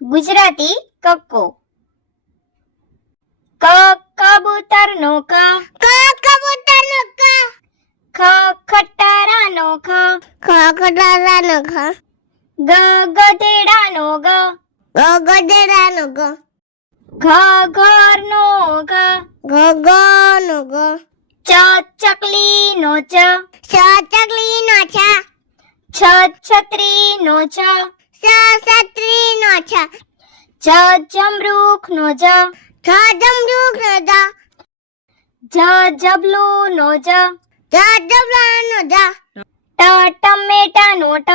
ગુજરાતી કક્કો. ક કબૂતરનો ક, કબૂતરનો ક, ખ ખટારાનો ખ, ખટારાનો ખ, ગ ગધેડાનો ગ, ગધેડાનો ગ, ઘ ઘરનો ઘ, ગનો ગ, ચ ચકલીનો ચ, ચકલીનો છ, છ છત્રીનો છ, છત્રીનો છ, જ જમરૂખનો જ, જમરૂખનો જ, જબલુનો જ, જબલાનો જ, ટમેટાનો ટ,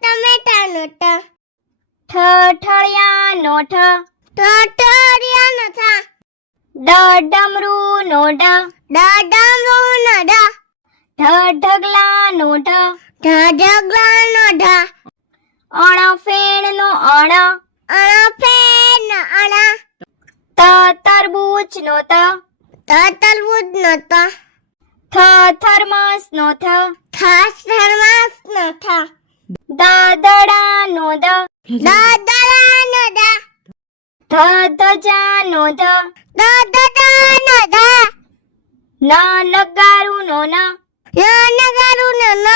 ટમેટાનો ટ, ઠળિયાનો ઠ, ઠઠરિયાનો થ, ડમરૂનો ડ, ડમરૂનો ડ, ઢગલાનો ઢ, ઢગલાનો ઢ, ફેણનો અણ, ફેરનો અણ, તરબૂચનો ત, તરબૂચનો ત, થર્મસનો થ, થર્મસનો થ, દડાનો દ, દડાનો દ, ધજાનો ધ, દડાનો દ, નગારુનો ન, નગારુનો ન,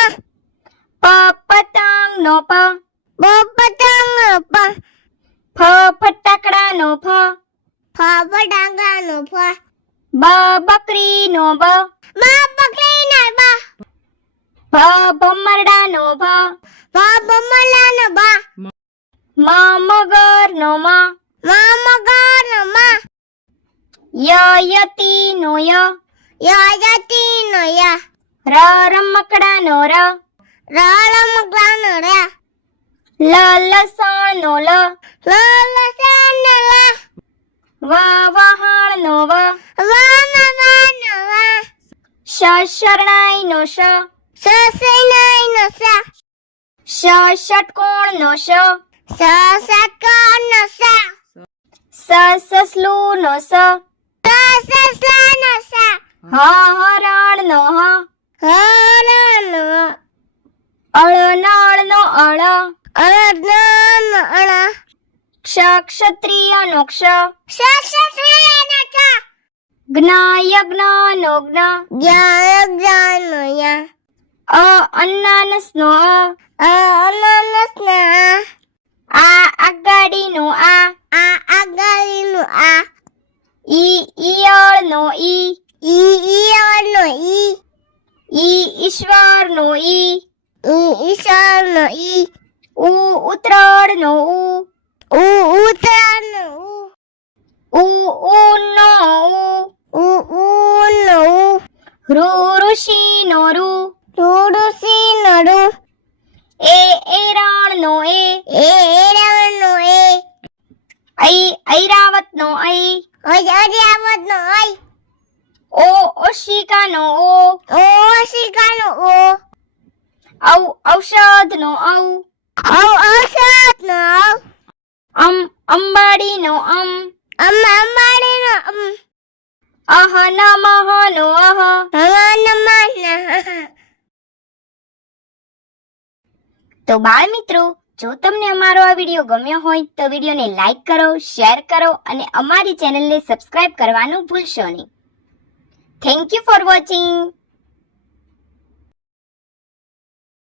પતંગનો પ, પતંગનો પ, ફટાકડાનો ફ, ફટાકડાનો ફ, બકરીનો બ, બકરીનો બ, ભમરડાનો ભ, ભમલાનો બ, મગરનો મ, મગરનો મ, યતીનો ય, યતીનો ય, રમકડાનો ર, રમકડાનો ર, લસણનો લ, લસણનો લ, વહાણનો વ, વહાણનો વ, શરણાઈનો શ, સસૈનાઈનો સ, ષટકોણનો શ, સસકોણનો સ, સસલુનો સ, સસલાનો સ, હરણનો હ, હરણનો અળનળનો અળ, અળનો અળ, ક્ષત્રિયનો ક્ષ, ક્ષત્રિયનો ક્ષ, યજ્ઞનો જ્ઞ, યજ્ઞનો ય, અનાનસનો અનાનસનો આગાડીનો આ, આગળનો આ, ઈયળનો ઈ, ઈયળનો ઈશ્વરનો ઈ, ઈશ્વરનો ઈ, ઉત્તરાયણનો ઉત્તરાયણનો ઊનો ઉનો ઋષિનો ઋ, ઋષિનો ઋ, એરણનો એરણનો ઐરાવતનો અર્યાવતનો ઐ, ઓશિકાનો ઓશિકાનો ઓ, ઔષધનો ઔષધનો અંબાડીનો અંબાડીનો નમઃનો નમઃ. તો બાળ મિત્રો, જો તમને અમારો આ વિડીયો ગમ્યો હોય તો વિડીયોને લાઈક કરો, શેર કરો અને અમારી ચેનલને સબસ્ક્રાઇબ કરવાનું ભૂલશો નહીં. Thank you for watching.